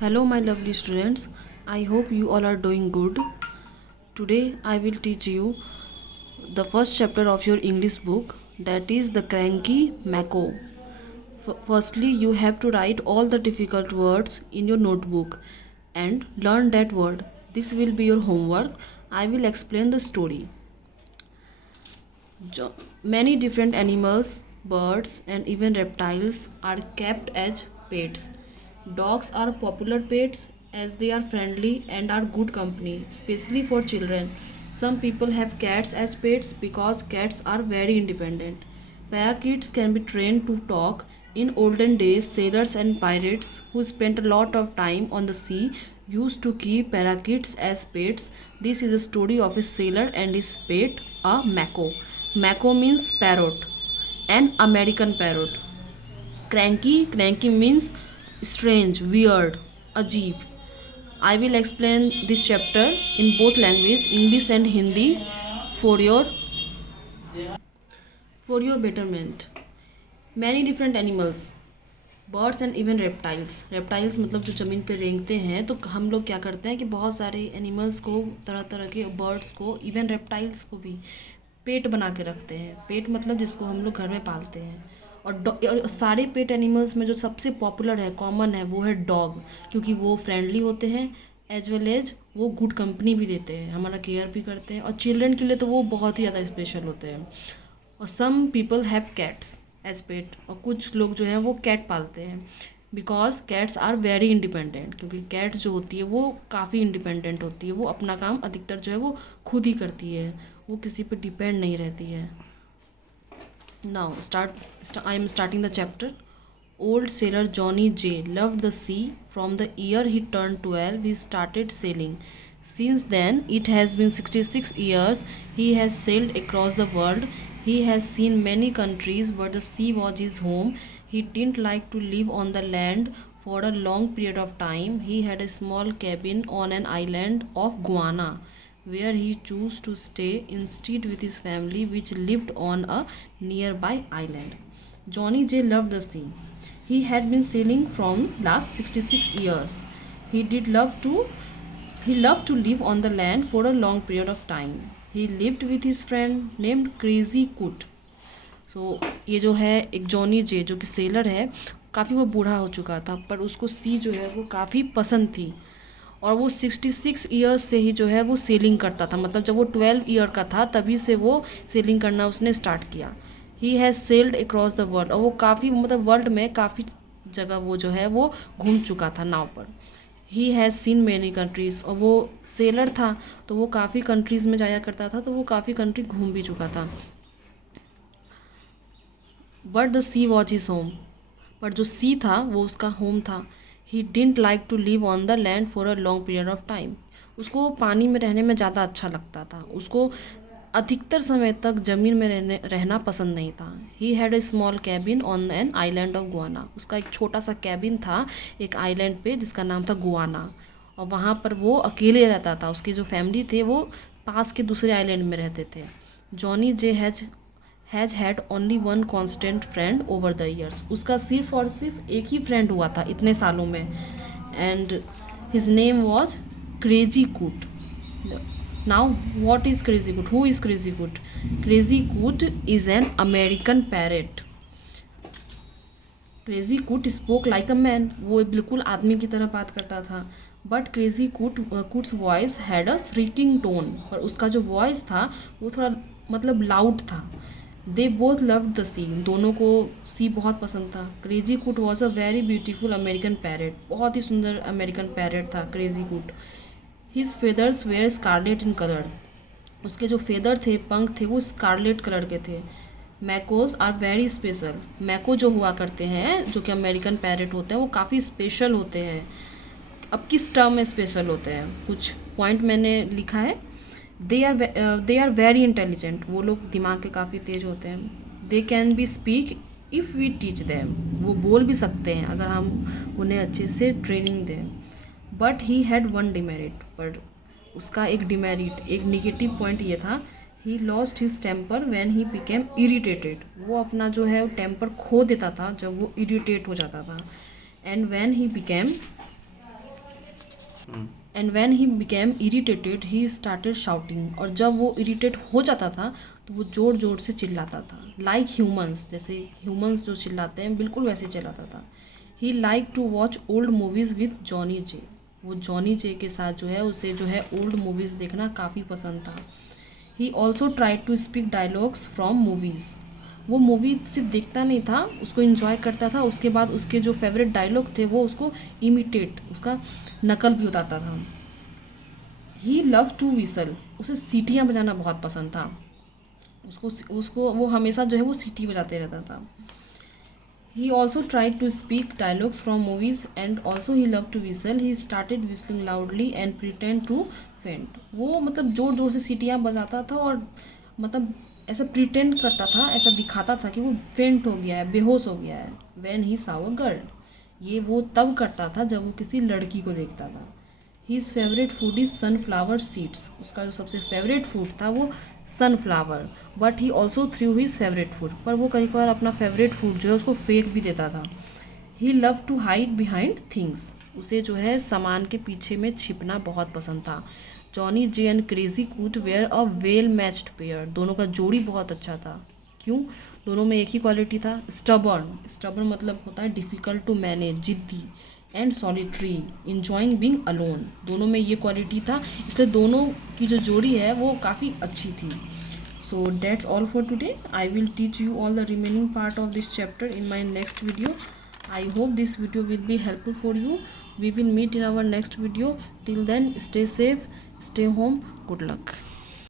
Hello, my lovely students. I hope you all are doing good. Today, I will teach you the first chapter of your English book, that is the Cranky Mako. Firstly, you have to write all the difficult words in your notebook and learn that word. This will be your homework. I will explain the story. Many different animals, birds, and even reptiles are kept as pets. Dogs are popular pets as they are friendly and are good company, especially for children. Some people have cats as pets because cats are very independent. Parakeets can be trained to talk. In olden days, sailors and pirates who spent a lot of time on the sea used to keep parakeets as pets. This is a story of a sailor and his pet, a mako. Mako means parrot, an American parrot. Cranky means strange, weird, ajeeb. I will explain this chapter in both language, English and Hindi, for your betterment. Many different animals, birds and even reptiles मतलब जो ज़मीन पे रेंगते हैं, तो हम लोग क्या करते हैं कि बहुत सारे एनिमल्स को, तरह तरह के बर्ड्स को, इवन रेप्टाइल्स को भी पेट बना के रखते हैं. पेट मतलब जिसको हम लोग घर में पालते हैं. और सारे पेट एनिमल्स में जो सबसे पॉपुलर है, कॉमन है, वो है डॉग, क्योंकि वो फ्रेंडली होते हैं एज वेल एज वो गुड कंपनी भी देते हैं, हमारा केयर भी करते हैं. और चिल्ड्रन के लिए तो वो बहुत ही ज़्यादा स्पेशल होते हैं. और some people have cats as pet, और कुछ लोग जो हैं वो कैट पालते हैं because cats are very independent, क्योंकि कैट्स जो होती है वो काफ़ी इंडिपेंडेंट होती है. वो अपना काम अधिकतर जो है वो खुद ही करती है, वो किसी पे डिपेंड नहीं रहती है. Now I am starting the chapter. Old sailor Johnny J loved the sea. From the year he turned 12, he started sailing. Since then, it has been 66 years. He has sailed across the world. He has seen many countries, but the sea was his home. He didn't like to live on the land for a long period of time. He had a small cabin on an island of Guiana, where he chose to stay instead with his family, which lived on a nearby island. Johnny J loved the sea. He had been sailing from last 66 years. He loved to live on the land for a long period of time. He lived with his friend named Crazy Coot. So ये जो है एक Johnny जे जो कि seller है, काफ़ी वो बूढ़ा हो चुका था, पर उसको सी जो है वो काफ़ी पसंद थी. और वो 66 ईयर्स से ही जो है वो सेलिंग करता था. मतलब जब वो 12 ईयर का था तभी से वो सेलिंग करना उसने स्टार्ट किया. He has sailed across the world, और वो काफ़ी मतलब वर्ल्ड में काफ़ी जगह वो जो है वो घूम चुका था नाव पर. He has seen many countries, और वो सेलर था तो वो काफ़ी कंट्रीज़ में जाया करता था, तो वो काफ़ी कंट्री घूम भी चुका था. But the sea was his home, पर जो सी था वो उसका होम था. He didn't like to live on the land for a long period of time. उसको पानी में रहने में ज़्यादा अच्छा लगता था. उसको अधिकतर समय तक ज़मीन में रहना पसंद नहीं था. He had a small cabin on an island of Guana. उसका एक छोटा सा कैबिन था एक आइलैंड पे जिसका नाम था गुआना, और वहाँ पर वो अकेले रहता था. उसकी जो फैमिली थे वो पास के दूसरे आइलैंड में रहते थे. Johnny J has had only one constant friend over the years. उसका सिर्फ और सिर्फ एक ही फ्रेंड हुआ था इतने सालों में, and his name was crazy कूट. Now, what is Crazy Coot? Who is Crazy Coot? Crazy Coot is an American parrot. Crazy Coot spoke like a man. वो बिल्कुल आदमी की तरह बात करता था. But Crazy Coot's voice had a shrieking tone. और उसका जो voice था वो थोड़ा मतलब loud था. They both loved the sea. दोनों को sea बहुत पसंद था. Crazy Coot was a very beautiful American parrot. बहुत ही सुंदर American parrot था Crazy Coot. His feathers were scarlet in color. उसके जो फेदर थे, पंख थे, वो स्कारलेट कलर के थे. मैकोज आर वेरी स्पेशल. मैको जो हुआ करते हैं, जो कि अमेरिकन पैरेट होते हैं, वो काफ़ी स्पेशल होते हैं. अब किस टर्म में स्पेशल होते हैं, कुछ पॉइंट मैंने लिखा है. They are very intelligent. वो लोग दिमाग के काफ़ी तेज होते हैं. They can be speak if we teach them. वो बोल भी सकते हैं अगर हम उन्हें अच्छे से ट्रेनिंग दें. But he had one demerit. पर उसका एक डिमेरिट, एक निगेटिव पॉइंट ये था. He lost his temper when he became irritated. वो अपना जो है टेम्पर खो देता था जब वो इरिटेट हो जाता था. And when he became and when he became irritated he started shouting, और जब वो इरिटेट हो जाता था तो वो ज़ोर ज़ोर से चिल्लाता था, लाइक ह्यूमंस, जैसे ह्यूमंस जो चिल्लाते हैं बिल्कुल वैसे चिल्लाता था। He like to watch old movies with Johnny J, वो जॉनी जे के साथ जो है उसे जो है ओल्ड मूवीज़ देखना काफ़ी पसंद था। He also tried to speak dialogues from movies, वो मूवी सिर्फ देखता नहीं था, उसको इन्जॉय करता था, उसके बाद उसके जो फेवरेट डायलॉग थे वो उसको इमिटेट, उसका नकल भी उतारता था। ही लव टू विसल, उसे सीटियाँ बजाना बहुत पसंद था, उसको उसको वो हमेशा जो है वो सीटी बजाते रहता था। He also tried to speak dialogues from movies and also he loved to whistle. He started whistling loudly and pretend to faint. वो मतलब जोर जोर से सीटियाँ बजाता था और मतलब ऐसा प्रिटेंड करता था, ऐसा दिखाता था कि वो फेंट हो गया है, बेहोश हो गया है। When he saw a girl, ये वो तब करता था जब वो किसी लड़की को देखता था। His favorite food is sunflower seeds, उसका जो सबसे फेवरेट फूड था वो sunflower, but he also through his favourite food, पर वो कई बार अपना फेवरेट फूड जो है उसको फेंक भी देता था। He love to hide behind things, उसे जो है सामान के पीछे में छिपना बहुत पसंद था। Johnny J and Crazy Coot were a well matched pair, दोनों का जोड़ी बहुत अच्छा था। क्यों? दोनों में एक ही क्वालिटी था, स्टबर्न, स्टबर्न मतलब होता है डिफ़िकल्ट टू मैनेज, जिद्दी, and solitary, enjoying being alone, दोनों में ये क्वालिटी था, इसलिए दोनों की जो जोड़ी है वो काफ़ी अच्छी थी। So that's all for today. I will teach you all the remaining part of this chapter in my next video. I hope this video will be helpful for you. We will meet in our next video. Till then, stay safe, stay home. Good luck.